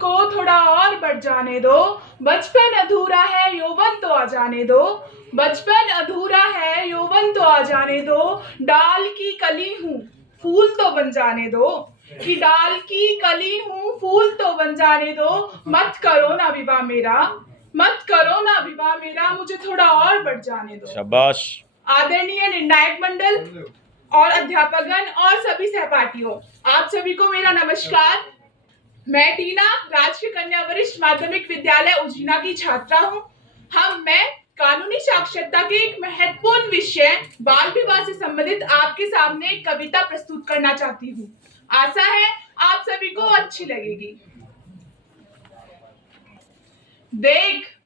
को थोड़ा और बढ़ जाने दो, बचपन अधूरा है यौवन तो आ जाने दो, बचपन अधूरा है यौवन तो आ जाने दो, डाल की कली हूँ फूल तो बन जाने दो, कि डाल की कली हूँ फूल तो बन जाने दो, मत करो ना विवाह मेरा, मत करो ना विवाह मेरा, मुझे थोड़ा और बढ़ जाने दो। शाबाश। आदरणीय निर्णायक मंडल और अध्यापकगण और सभी सहपाठियों, आप सभी को मेरा नमस्कार। मैं टीना राजकीय कन्या वरिष्ठ माध्यमिक विद्यालय उजीना की छात्रा हूँ। मैं कानूनी साक्षरता के एक महत्वपूर्ण विषय बाल विवाह से संबंधित आपके सामने एक कविता प्रस्तुत करना चाहती हूँ। आशा है आप सभी को अच्छी लगेगी। देख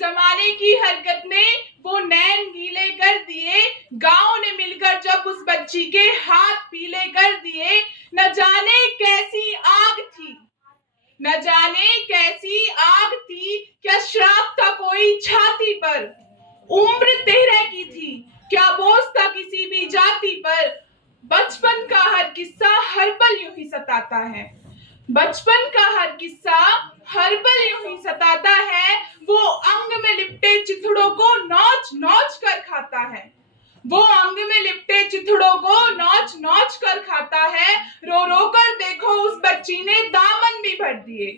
जमाने की हरकत ने वो नैन गीले कर दिए, गांव ने मिलकर जब उस बच्ची के हाथ पीले कर दिए, न जाने कैसी आग थी, न जाने कैसी आग थी, क्या श्राप था कोई छाती पर, उम्र 13 की थी, क्या बोझ था किसी भी जाति पर, बचपन का हर किस्सा हर पल यूं ही सताता है, बचपन का हर किस्सा हर पल यूं ही सताता है, वो अंग में लिपटे चिथड़ों को नोच नोच कर खाता है, वो अंग में लिपटे चिथड़ों को नोच नोच कर खाता है, रो रो कर देखो उस बच्ची ने दामन भी भर दिए,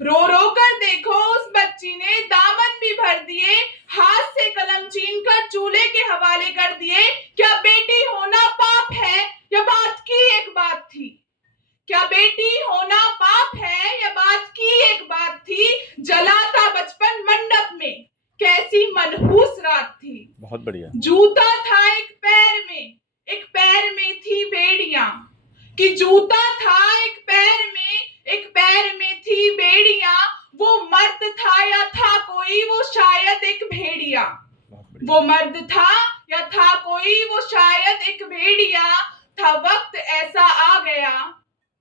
रो रो कर देखो उस बच्ची ने दामन भी भर दिए, हाथ से कलम छीन कर चूल्हे के हवाले कर दिए, क्या बेटी होना पाप है या बात की एक बात थी, क्या बेटी होना पाप है या बात की एक बात थी, जला था बचपन मंडप में कैसी मनहूस रात थी, बहुत बढ़िया। जूता था एक पैर में थी बेड़ियां, कि जूता था एक पैर में थी बेड़ियां, वो मर्द था या था कोई वो शायद एक भेड़िया, वो मर्द था या था कोई वो शायद एक भेड़िया, था वक्त ऐसा आ गया,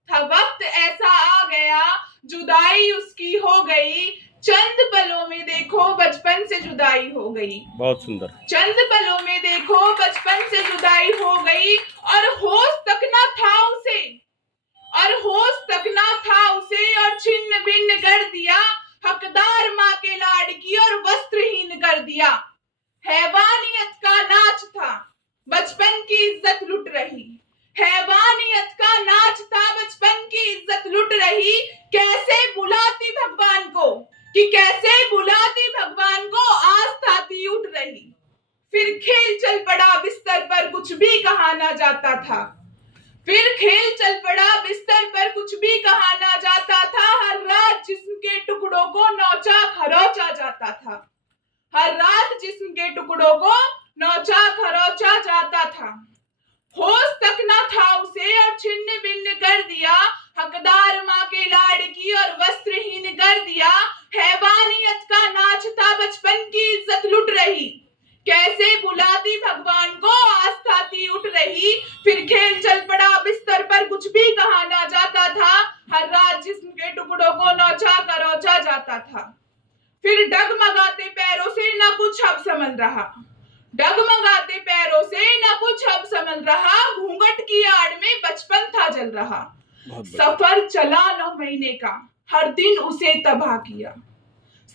था वक्त ऐसा आ गया, जुदाई उसकी हो गई, चंद पलों में देखो बचपन से जुदाई हो गई, बहुत सुंदर। चंद पलों में देखो बचपन से जुदाई हो गई, और होश तक ना था उसे, और होश तक ना था उसे, और छिन्न भिन्न कर दिया, हकदार माँ के लाडकी और वस्त्रहीन कर दिया, हैवानियत का नाच था बचपन की इज्जत लुट रही, हैवानियत का नाच था बचपन की इज्जत लुट रही, कैसे बुलाती भगवान को, कि कैसे बुलाती भगवान को, आस्था थी उठ रही, फिर खेल चल पड़ा बिस्तर पर कुछ भी कहा ना जाता था, फिर खेल चल पड़ा बिस्तर पर कुछ भी कहा ना जाता था, हर रात जिस्म के टुकड़ों को नोचा खरोचा जाता था, हर रात जिस्म के टुकड़ों को नोचा खरोचा जाता था, होश तक न था उसे और छिन्न भिन्न कर दिया, हकदार माँ के लाडकी और वस्त्रहीन कर दिया, हैवानियत का नाच था बचपन की इज्जत लुट रही, कैसे बुलाती भगवान को, आस्था थी उठ रही, फिर खेल चल पड़ा बिस्तर पर कुछ भी कहा ना जाता था, हर रात जिस्म के टुकड़ों को नोचा खरोचा जाता था, फिर डगमगाते पैरों से न कुछ अब संभल रहा, डगमगाते पैरों से न कुछ अब संभल रहा, घूंघट की आड़ में बचपन था जल रहा, सफर चला 9 महीने का हर दिन उसे तबाह किया,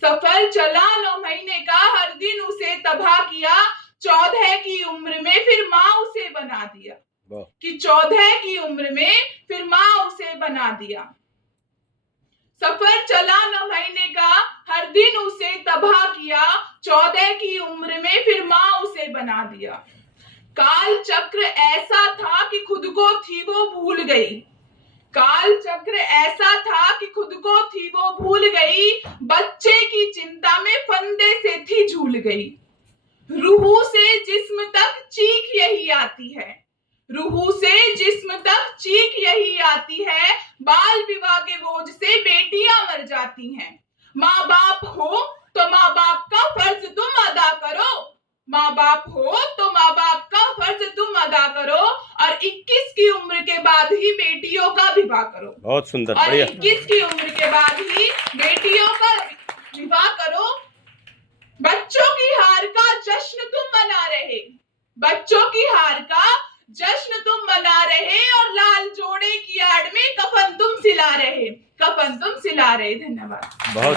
सफर चला 9 महीने का हर दिन उसे तबाह किया, 14 की उम्र में फिर माँ उसे बना दिया, कि 14 की उम्र में फिर माँ उसे बना दिया, सफर चला 9 महीने का हर दिन उसे तबाह किया, 14 की उम्र में फिर माँ उसे बना दिया, काल चक्र ऐसा था कि खुद को थी वो भूल गई, काल चक्र ऐसा था कि खुद को थी वो भूल गई, बच्चे की चिंता में फंदे से थी झूल गई, रूह से जिस्म तक चीख यही आती है, रूह से जिस्म तक चीख यही आती है, बाल विवाह के बोझ से बेटियां मर जाती हैं, माँ बाप हो तो माँ बाप का फर्ज तुम अदा करो, माँ बाप हो तो माँ बाप का फर्ज तुम अदा करो, और 21 की उम्र के बाद ही बेटियों का विवाह करो, बहुत सुंदर, और बढ़िया। 21 की उम्र के बाद ही बेटियों का विवाह करो, बच्चों की हार का जश्न तुम मना रहे, बच्चों की हार का जश्न तुम मना रहे, और लाल जोड़े की आड़ में कफन तुम सिला रहे, कफन तुम चिल्ला रहे। धन्यवाद। बहुत